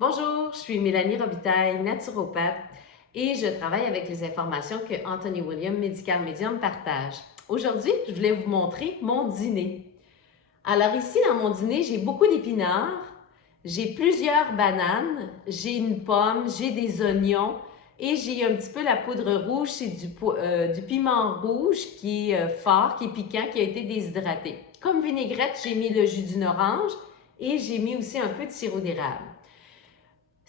Bonjour, je suis Mélanie Robitaille, naturopathe, et je travaille avec les informations que Anthony William, Medical Medium, partage. Aujourd'hui, je voulais vous montrer mon dîner. Alors ici, dans mon dîner, j'ai beaucoup d'épinards, j'ai plusieurs bananes, j'ai une pomme, j'ai des oignons et j'ai un petit peu la poudre rouge, c'est du piment rouge qui est fort, qui est piquant, qui a été déshydraté. Comme vinaigrette, j'ai mis le jus d'une orange et j'ai mis aussi un peu de sirop d'érable.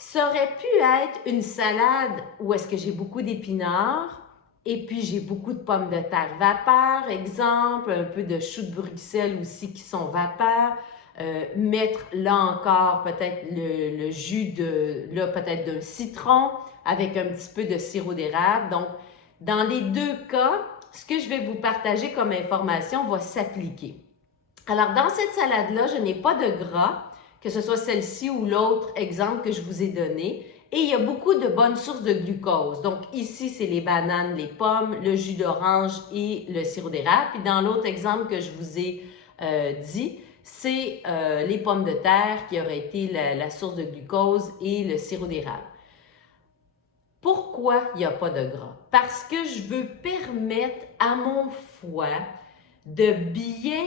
Ça aurait pu être une salade où est-ce que j'ai beaucoup d'épinards et puis j'ai beaucoup de pommes de terre vapeur, exemple, un peu de choux de Bruxelles aussi qui sont vapeur. Mettre là encore peut-être le jus là peut-être d'un citron avec un petit peu de sirop d'érable. Donc, dans les deux cas, ce que je vais vous partager comme information va s'appliquer. Alors, dans cette salade-là, je n'ai pas de gras, que ce soit celle-ci ou l'autre exemple que je vous ai donné. Et il y a beaucoup de bonnes sources de glucose. Donc, ici, c'est les bananes, les pommes, le jus d'orange et le sirop d'érable. Puis, dans l'autre exemple que je vous ai dit, c'est les pommes de terre qui auraient été la source de glucose et le sirop d'érable. Pourquoi il n'y a pas de gras? Parce que je veux permettre à mon foie de bien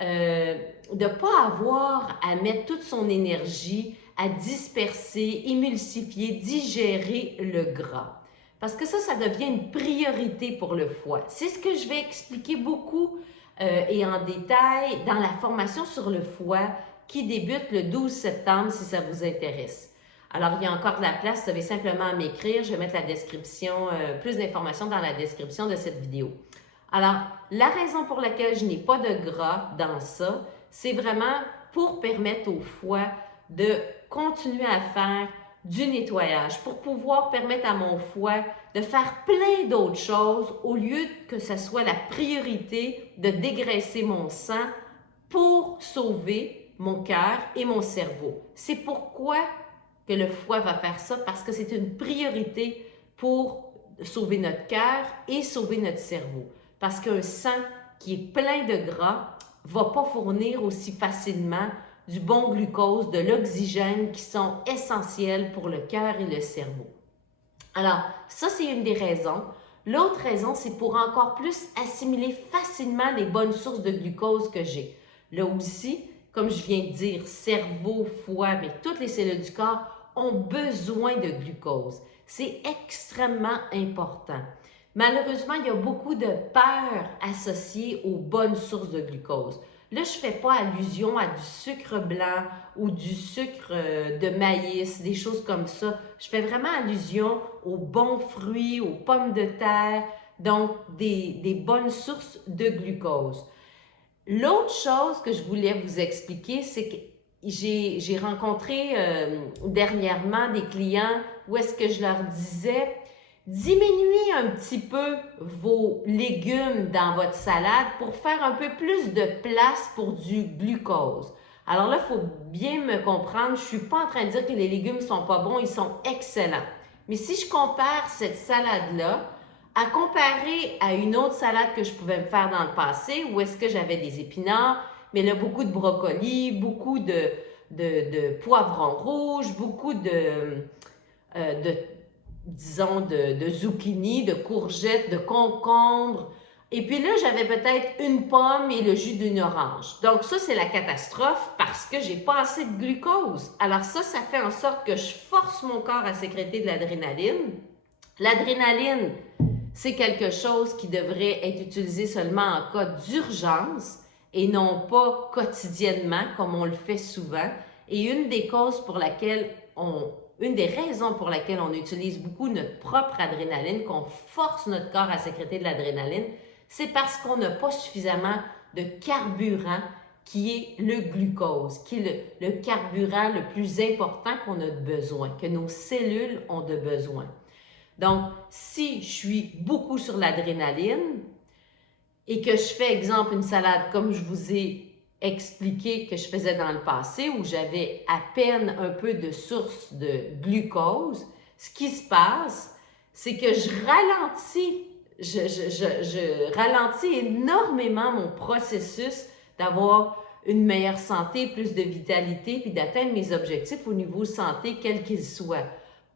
de ne pas avoir à mettre toute son énergie à disperser, émulsifier, digérer le gras. Parce que ça devient une priorité pour le foie. C'est ce que je vais expliquer beaucoup et en détail dans la formation sur le foie qui débute le 12 septembre si ça vous intéresse. Alors, il y a encore de la place, vous avez simplement à m'écrire. Je vais mettre la description, plus d'informations dans la description de cette vidéo. Alors, la raison pour laquelle je n'ai pas de gras dans ça, c'est vraiment pour permettre au foie de continuer à faire du nettoyage, pour pouvoir permettre à mon foie de faire plein d'autres choses au lieu que ce soit la priorité de dégraisser mon sang pour sauver mon cœur et mon cerveau. C'est pourquoi que le foie va faire ça, parce que c'est une priorité pour sauver notre cœur et sauver notre cerveau. Parce qu'un sang qui est plein de gras ne va pas fournir aussi facilement du bon glucose, de l'oxygène qui sont essentiels pour le cœur et le cerveau. Alors, ça, c'est une des raisons. L'autre raison, c'est pour encore plus assimiler facilement les bonnes sources de glucose que j'ai. Là aussi, comme je viens de dire, cerveau, foie, mais toutes les cellules du corps ont besoin de glucose. C'est extrêmement important. Malheureusement, il y a beaucoup de peur associée aux bonnes sources de glucose. Là, je ne fais pas allusion à du sucre blanc ou du sucre de maïs, des choses comme ça. Je fais vraiment allusion aux bons fruits, aux pommes de terre, donc des bonnes sources de glucose. L'autre chose que je voulais vous expliquer, c'est que j'ai rencontré dernièrement des clients où est-ce que je leur disais diminuez un petit peu vos légumes dans votre salade pour faire un peu plus de place pour du glucose. Alors là, il faut bien me comprendre, je ne suis pas en train de dire que les légumes ne sont pas bons, ils sont excellents. Mais si je compare cette salade-là à comparer à une autre salade que je pouvais me faire dans le passé, où est-ce que j'avais des épinards, mais là, beaucoup de brocolis, beaucoup de poivrons rouges, beaucoup disons, de zucchini, de courgettes, de concombres. Et puis là, j'avais peut-être une pomme et le jus d'une orange. Donc ça, c'est la catastrophe parce que j'ai pas assez de glucose. Alors ça fait en sorte que je force mon corps à sécréter de l'adrénaline. L'adrénaline, c'est quelque chose qui devrait être utilisé seulement en cas d'urgence et non pas quotidiennement comme on le fait souvent. Et une des raisons pour laquelle on utilise beaucoup notre propre adrénaline, qu'on force notre corps à sécréter de l'adrénaline, c'est parce qu'on n'a pas suffisamment de carburant qui est le glucose, qui est le carburant le plus important qu'on a besoin, que nos cellules ont de besoin. Donc, si je suis beaucoup sur l'adrénaline et que je fais, exemple, une salade comme je vous ai expliqué que je faisais dans le passé, où j'avais à peine un peu de source de glucose, ce qui se passe, c'est que je ralentis énormément mon processus d'avoir une meilleure santé, plus de vitalité, puis d'atteindre mes objectifs au niveau santé, quels qu'ils soient.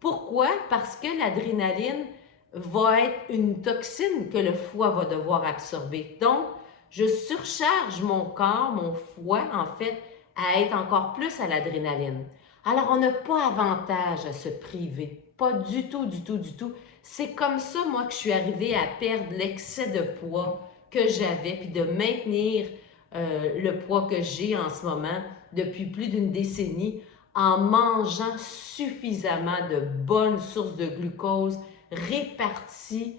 Pourquoi? Parce que l'adrénaline va être une toxine que le foie va devoir absorber. Donc, je surcharge mon corps, mon foie, en fait, à être encore plus à l'adrénaline. Alors, on n'a pas avantage à se priver. Pas du tout, du tout, du tout. C'est comme ça, moi, que je suis arrivée à perdre l'excès de poids que j'avais, puis de maintenir le poids que j'ai en ce moment depuis plus d'une décennie en mangeant suffisamment de bonnes sources de glucose réparties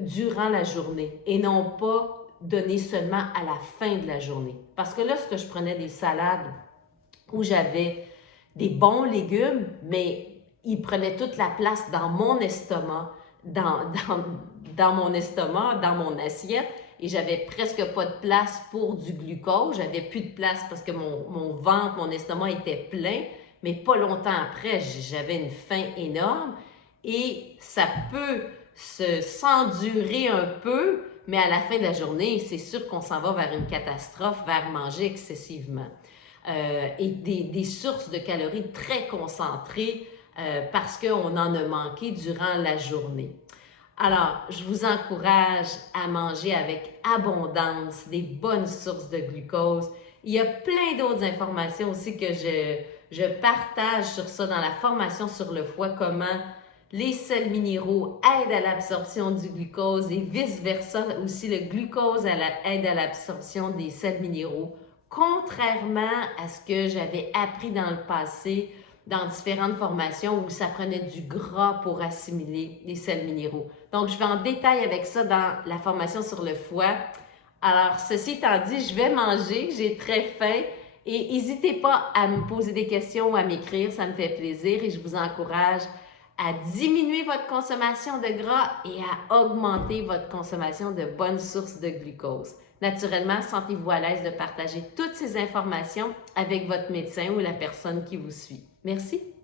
durant la journée et non pas données seulement à la fin de la journée. Parce que lorsque je prenais des salades où j'avais des bons légumes, mais ils prenaient toute la place dans mon estomac, dans mon estomac, dans mon assiette, et j'avais presque pas de place pour du glucose. J'avais plus de place parce que mon ventre, mon estomac était plein, mais pas longtemps après, j'avais une faim énorme et ça peut s'endurer un peu, mais à la fin de la journée, c'est sûr qu'on s'en va vers une catastrophe, vers manger excessivement. Et des sources de calories très concentrées parce qu'on en a manqué durant la journée. Alors, je vous encourage à manger avec abondance des bonnes sources de glucose. Il y a plein d'autres informations aussi que je partage sur ça dans la formation sur le foie, comment les sels minéraux aident à l'absorption du glucose et vice-versa, aussi le glucose aide à l'absorption des sels minéraux, contrairement à ce que j'avais appris dans le passé dans différentes formations où ça prenait du gras pour assimiler les sels minéraux. Donc, je vais en détail avec ça dans la formation sur le foie. Alors, ceci étant dit, je vais manger, j'ai très faim et n'hésitez pas à me poser des questions ou à m'écrire, ça me fait plaisir et je vous encourage à diminuer votre consommation de gras et à augmenter votre consommation de bonnes sources de glucose. Naturellement, sentez-vous à l'aise de partager toutes ces informations avec votre médecin ou la personne qui vous suit. Merci.